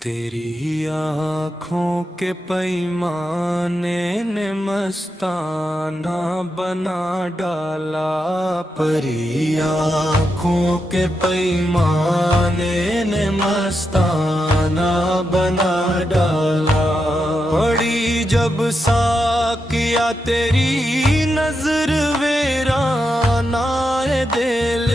तेरी आँखों के पैमाने ने मस्ताना बना डाला। परी आँखों के पैमाने ने मस्ताना बना डाला। पड़ी जब साकिया तेरी नजर वीराना दिल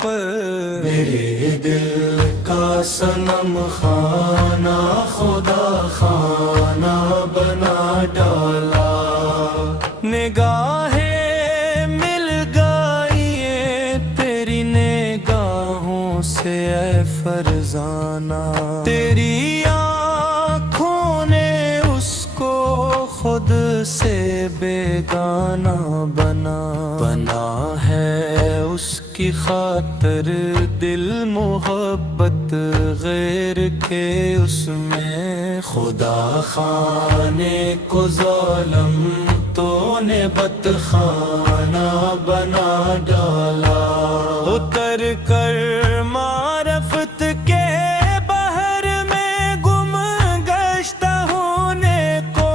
पर, मेरे दिल का सनम खाना खुदा खाना बना डाला। निगाहें मिल गई तेरी निगाहों से ऐ फरजाना। तेरी आँखों ने उसको खुद से बेगाना बना है उसकी खातिर दिल मोहब्बत गैर के उसमें। खुदा खाने को ज़ालिम तो ने बतखाना बना डाला। उतर कर मारफत के बहर में गुम गश्ता होने को,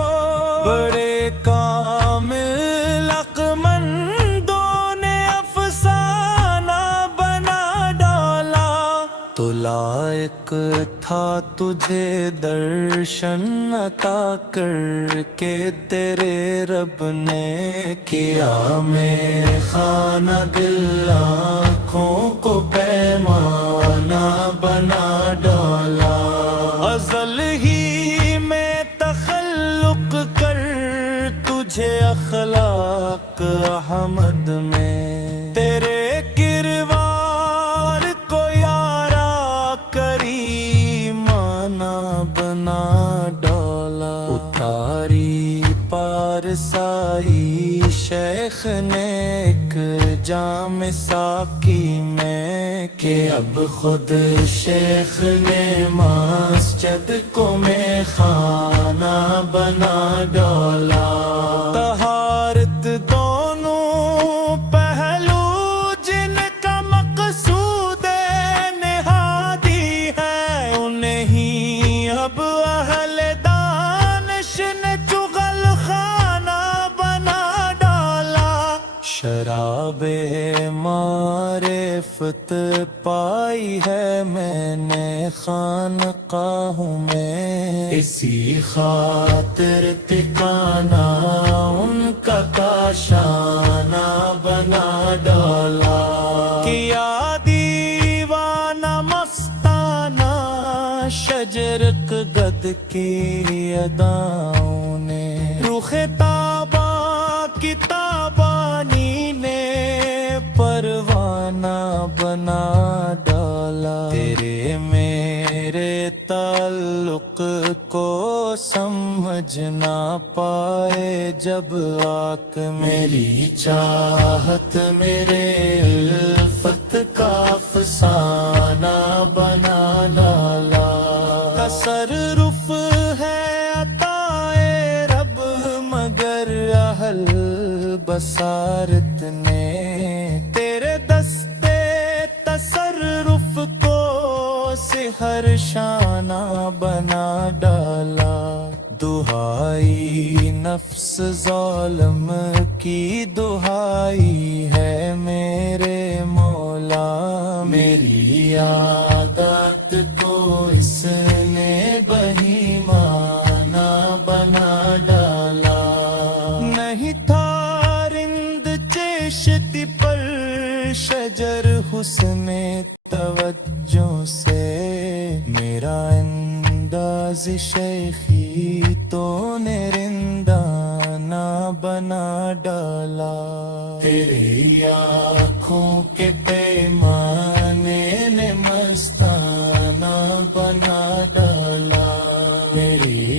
बड़े कामिल अक्लमंदों ने अफसाना बना डाला। तो लायक था तुझे दर्शन अता करके तेरे रब ने किया मेरे खाना दिल आँखों को पैमाना बना डाला। अज़ल ही में तखल्लुक कर तुझे अखलाक अहमद में, तेरे किरवार को यारा करीमाना बना डाला। उतारी पारसाई शेख ने एक जाम साकी में, कि अब खुद शेख ने मस्जिद को में खाना बना डाला। तहारत दोनों पहलू जिनका मकसूद निहादी है, उन्हें ही अब अहले दानिश ने चुगल खाना बना डाला। शराबे मारिफत पाई है मैंने खानकाहों में, इसी खातिर ठिकाना उनका काशाना बना डाला। किया दीवाना मस्ताना शजरक गद की अदाओं ने, रुखे ताबा किताबानी ने परवाना बना डाला। तेरे मेरे ताल्लुक को समझ ना पाए जब आक मेरी चाहत मेरे उल्फत का अफसाना बना डाला। तसर्रुफ है अताए रब मगर अहल बसारत ने, तेरे दस्ते तसर्रुफ को सिहर शाना बना डाला। दुहाई नफ्स ज़ालिम की दुहाई है मेरे मौला, मेरी आदत को इसने बहीमाना बना डाला। नहीं था रिंद चेशती पर शजर हुस्ने तवज्जो से, मेरा अंदाज शेखी तो ने रिंदाना बना डाला। तेरी आँखों के पैमाने ने मस्ताना बना डाला। मेरी